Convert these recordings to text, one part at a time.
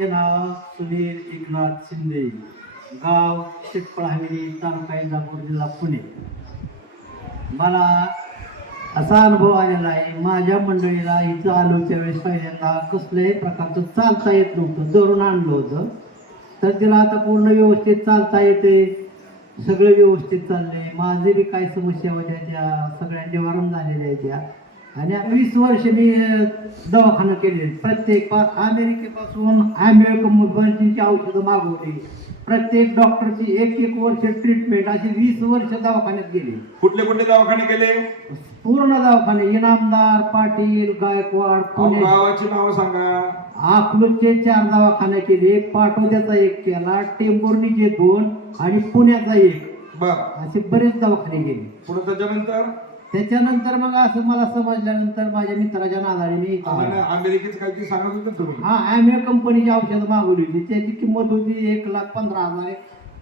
नाव सुनील एकनाथ शिंदे गाव शेटपळ हवेली तालुका इंदापूर जिल्हा पुणे. मला असा अनुभव आलेला आहे माझ्या मंडळीला इथं आलो त्यावेळेस पहिल्यांदा कसल्याही प्रकारचं चालता येत नव्हतं धरून आणलं होतं. तर तिला आता पूर्ण व्यवस्थित चालता येते सगळं व्यवस्थित चालले. माझे बी काही समस्या होत्या त्या सगळ्या निवारण झालेल्या आहेत त्या. आणि वीस वर्ष मी दवाखाना केले प्रत्येक अमेरिकेपासून अमेरिकनची औषधं मागवली प्रत्येक डॉक्टरची एक एक वर्ष ट्रीटमेंट अशी वीस वर्ष दवाखान्यात गेली. कुठले कुठले दवाखाने केले? पूर्ण दवाखाने इनामदार पाटील गायकवाड पुणे. गावाची नावं सांगा. अकलूजचे चार दवाखाने केले पाटोद्याचा एक केला टेंभुर्णीचे दोन आणि पुण्याचा एक. असे बरेच दवाखाने गेले. पुढे त्याच्यानंतर? त्याच्यानंतर मग असं मला समजल्यानंतर माझ्या मित्राच्या नादाने मी. अमेरिकेचं काहीतरी सांगत होतं ना तुम्ही? हा ॲम्वे कंपनीची औषधं मागवली होती. त्याची किंमत होती एक लाख पंधरा हजार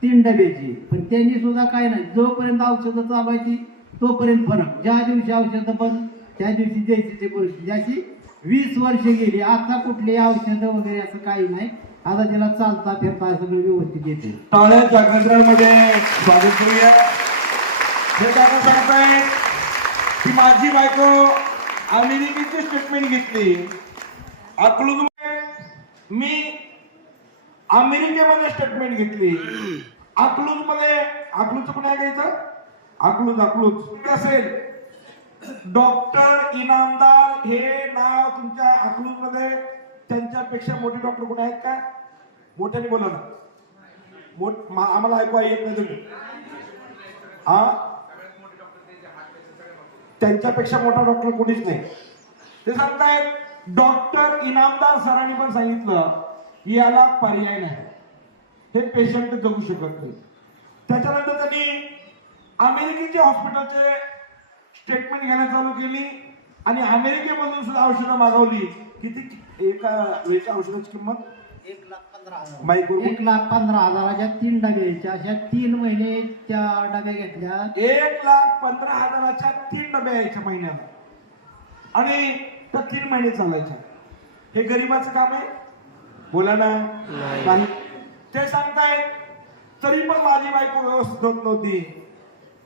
तीन डब्याची. पण त्यांनी सुद्धा काय नाही जोपर्यंत औषधं चालवायची तोपर्यंत फरक. ज्या दिवशी औषधं बंद त्या दिवशी द्यायची ते परिस्थिती. अशी वीस वर्ष गेली. आता कुठली औषधं वगैरे असं काही नाही. आता तिला चालता फिरता सगळं व्यवस्थित येते. स्वागत करूया. हे दादा सांगतायत की माझी बायको अमेरिकेची स्टेटमेंट घेतली. अकलूज मी अमेरिकेमध्ये स्टेटमेंट घेतली. अकलूजमध्ये अकलूज पण आहे घ्यायचं अकलूज अकलूज. असेल? डॉक्टर इनामदार हे नाव तुमच्या अकलूजमध्ये त्यांच्यापेक्षा मोठे डॉक्टर कोण आहेत का? मोठ्याने बोला ना. मोठ आम्हाला ऐकू येत नाही तुम्ही. हा? त्यांच्यापेक्षा मोठा डॉक्टर कोणीच नाही. ते सांगतायत डॉक्टर इनामदार सरांनी पण सांगितलं की याला पर्याय नाही. हे पेशंट जगू शकत नाही. त्याच्यानंतर त्यांनी अमेरिकेचे हॉस्पिटलचे स्टेटमेंट घ्यायला चालू केली आणि अमेरिकेमधून सुद्धा औषधं मागवली. किती? एका वेळच्या औषधाची किंमत? एक लाख पंधरा हजार. माईक बरोबर एक लाख पंधरा हजाराच्या तीन डब्याच्या अशा तीन महिने त्या डब्या घेतल्या एक लाख पंधरा हजाराच्या तीन डब्या यायच्या महिन्याला. आणि त्या तीन महिने चालायच्या. हे गरीबाचं काम आहे? बोला ना. नाही. ते सांगतायत तरी पण माझी बायको व्यवस्थित होत नव्हती.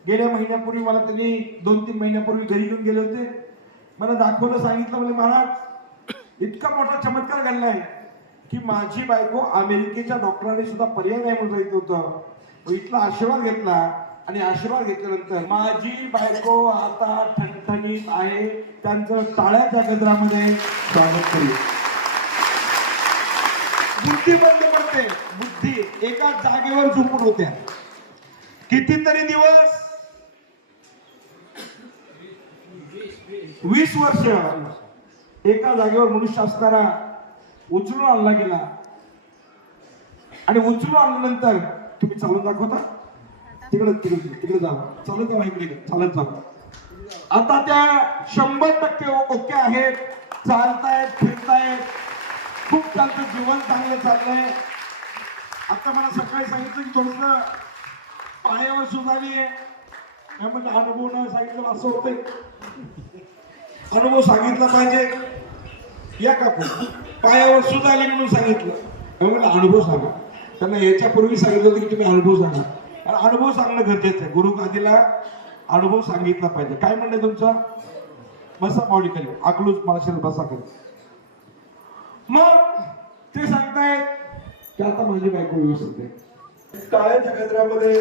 गेल्या महिन्यापूर्वी मला त्यांनी दोन तीन महिन्यापूर्वी घरी घेऊन गेले होते. मला दाखवलं सांगितलं म्हणजे महाराज इतका मोठा चमत्कार घडलाय. की माझी बायको अमेरिकेच्या डॉक्टरांनी सुद्धा पर्याय नाही म्हणून सांगितलं होतं. इथला आशीर्वाद घेतला आणि आशीर्वाद घेतल्यानंतर माझी बायको आता ठणठणीत आहे. त्यांचं टाळ्याच्या गजरामध्ये स्वागत करू बुद्धी बंद पडते. बुद्धी एका जागेवर झुंपून होत्या. कितीतरी दिवस? वीस वर्ष. एका जागेवर मनुष्य असणारा उचलून आणला गेला. आणि उचलून आणल्यानंतर तुम्ही चालून दाखवता? तिकडे तिकडे तिकडे जा. चालत जा इकडे चालत जा. आता त्या शंभर टक्के ओके आहेत. चालतायत फिरतायत खूप त्यांचं जीवन चांगलं चाललंय. आता मला सकाळी सांगितलं की थोडस पाण्यावर सुधारी आहे. म्हणजे अनुभव न सांगितलं असं होतंय. अनुभव सांगितला पाहिजे. या का पायावर सुद्धा आली म्हणून सांगितलं म्हणलं अनुभव सांगा त्यांना याच्यापूर्वी सांगितलं होतं की तुम्ही अनुभव सांगा आणि अनुभव सांगणं गरजेचं आहे गुरु गादीला अनुभव सांगितला पाहिजे काय म्हणणं तुमचं बसा माऊली खाली आकलूच माळशेर बसा खाली मग ते सांगतायत की आता माझी बायको व्यवस्थित आहे काळ्या जगद्रामध्ये